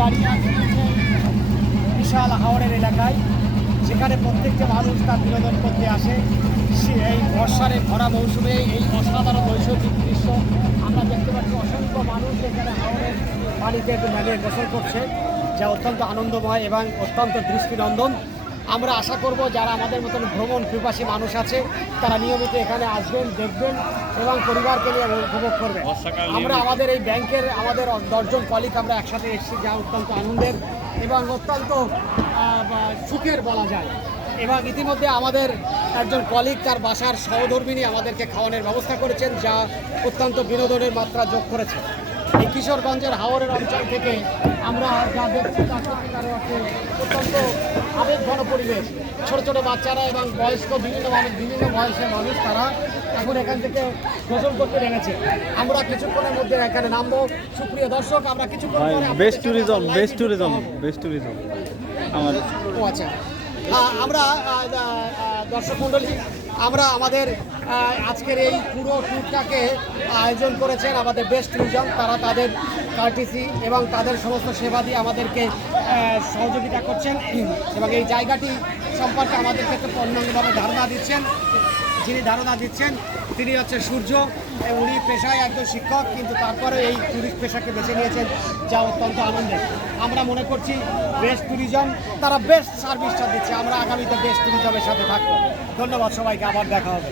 দাঁড়িয়ে আছে বিশাল হাওড়ের এলাকায়, যেখানে প্রত্যেকটা মানুষ তার বিনোদন করতে আসে। এই বর্ষারে ভরা মৌসুমে এই অসাধারণ নৈসর্গিক দৃশ্য আমরা দেখতে পাচ্ছি। অসংখ্য মানুষ এখানে হাওড়ের পানিতে মেলে গোসল করছে, যা অত্যন্ত আনন্দময় এবং অত্যন্ত দৃষ্টিনন্দন। আমরা আশা করব যারা আমাদের মতন ভ্রমণ পিপাসী মানুষ আছে তারা নিয়মিত এখানে আসবেন, দেখবেন এবং পরিবারকে নিয়ে উপভোগ করবেন। আমরা আমাদের এই ব্যাংকের আমাদের 10 জন কলিগ আমরা একসাথে এসেছি, যা অত্যন্ত আনন্দের এবং অত্যন্ত সুখের বলা যায়। এবং ইতিমধ্যে আমাদের একজন কলিগ তার বাসার সহধর্মিনী আমাদেরকে খাওয়ানোর ব্যবস্থা করেছেন, যা অত্যন্ত বিনোদনের মাত্রা যোগ করেছে। এই কিশোরগঞ্জের হাওড়ের অঞ্চল থেকে আমরা যা দেখছি তার সত্যিকার অর্থে অত্যন্ত আবেগঘন পরিবেশ। ছোট ছোট বাচ্চারা এবং বয়স্ক বিভিন্ন বয়সের মানুষ তারা এখন এখান থেকে গোসল করতে নেমেছে। আমরা কিছুক্ষণের মধ্যে এখানে নামবো। সুপ্রিয় দর্শক, আমরা কিছুক্ষণ পরে বেস্ট ট্যুরিজম আমার আচ্ছা, আমরা দর্শক মণ্ডলী, আমরা আমাদের আজকের এই পুরো ট্যুরটাকে আয়োজন করেছেন আমাদের বেস্ট ট্যুরিজম। তারা তাদের কার্টিসি এবং তাদের সমস্ত সেবা দিয়ে আমাদেরকে সহযোগিতা করছেন এবং এই জায়গাটি সম্পর্কে আমাদেরকে একটু পূর্ণাঙ্গভাবে ধারণা দিচ্ছেন। যিনি ধারণা দিচ্ছেন তিনি হচ্ছে সূর্য। উনি পেশায় একজন শিক্ষক, কিন্তু তারপরে এই ট্যুরিস্ট পেশাকে বেছে নিয়েছেন, যা অত্যন্ত আনন্দের। আমরা মনে করছি বেস্ট ট্যুরিজম তারা বেস্ট সার্ভিসটা দিচ্ছে। আমরা আগামীতে বেস্ট ট্যুরিজমের সাথে থাকবো। ধন্যবাদ সবাইকে, আবার দেখা হবে।